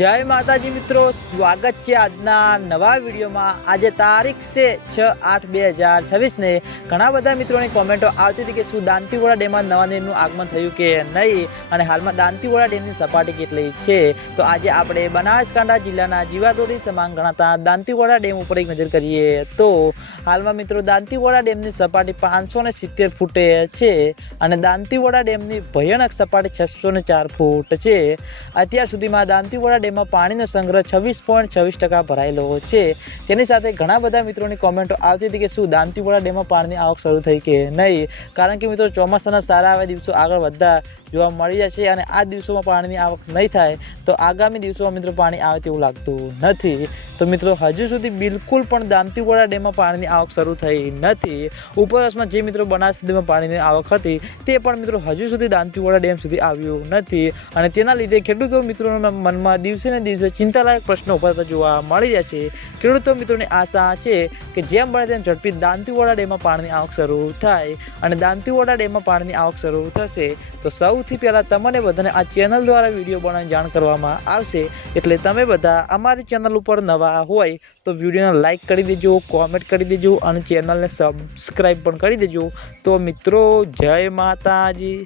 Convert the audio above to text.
जय माताजी मित्रों, स्वागत है आजना नवा वीडियो में। आज तारीख से 6/8/2026 ने घना बधा मित्रों ने कॉमेंटो आती थी कि शू दांतीवाड़ा डेम में नवा नीरनुं आगमन थयुं के नहीं अने हालमां दांतीवाड़ा डेमनी सपाटी केटली छे। तो आज आपणे बनासकांठा जिल्लाना जीवादोरी समान गणाता दांतीवाड़ा डेम पर एक नजर करिए तो हालमां मित्रों दांतीवाड़ा डेमनी सपाटी 570 फूटे छे अने दांतीवाड़ा डेमनी भयानक सपाटी 604 फूट छे। अत्यार सुधीमां दांतीवाड़ा डेममां पाणीनो संग्रह 26.26% भरायेलो छे। तेनी साथे घणा बधा मित्रोनी कॉमेंटो आवती हती के शुं दांतीवाड़ा डेममां पाणीनी आवक शरू थई के नहीं, कारण के मित्रों ચોમાસાના सारा एवा दिवसों आगळ વધતા જોવા મળી જશે અને આ દિવસોમાં પાણીની આવક નહીં થાય તો આગામી દિવસોમાં મિત્રો પાણી આવે તેવું લાગતું નથી। તો મિત્રો હજુ સુધી બિલકુલ પણ દાંતીવાડા ડેમમાં પાણીની આવક શરૂ થઈ નથી। ઉપરવાસમાં જે મિત્રો બનાસ નદીમાં પાણીની આવક હતી તે પણ મિત્રો હજુ સુધી દાંતીવાડા ડેમ સુધી આવ્યું નથી અને તેના લીધે ખેડૂતો મિત્રોના મનમાં દિવસે ને દિવસે ચિંતાલાયક પ્રશ્નો ઉભા થતા જોવા મળી રહ્યા છે। ખેડૂતો મિત્રોની આશા છે કે જેમ બને તેમ ઝડપી દાંતીવાડા ડેમમાં પાણીની આવક શરૂ થાય અને દાંતીવાડા ડેમમાં પાણીની આવક શરૂ થશે તો સૌથી પહેલા તમને બધાને આ ચેનલ દ્વારા વિડીયો બનાવીને જાણ કરવામાં આવશે। એટલે તમે બધા અમારી ચેનલ ઉપર નવા હોય તો વિડીયોને લાઈક કરી દેજો, કોમેન્ટ કરી દેજો અને ચેનલને સબસ્ક્રાઈબ પણ કરી દેજો। તો મિત્રો જય માતાજી।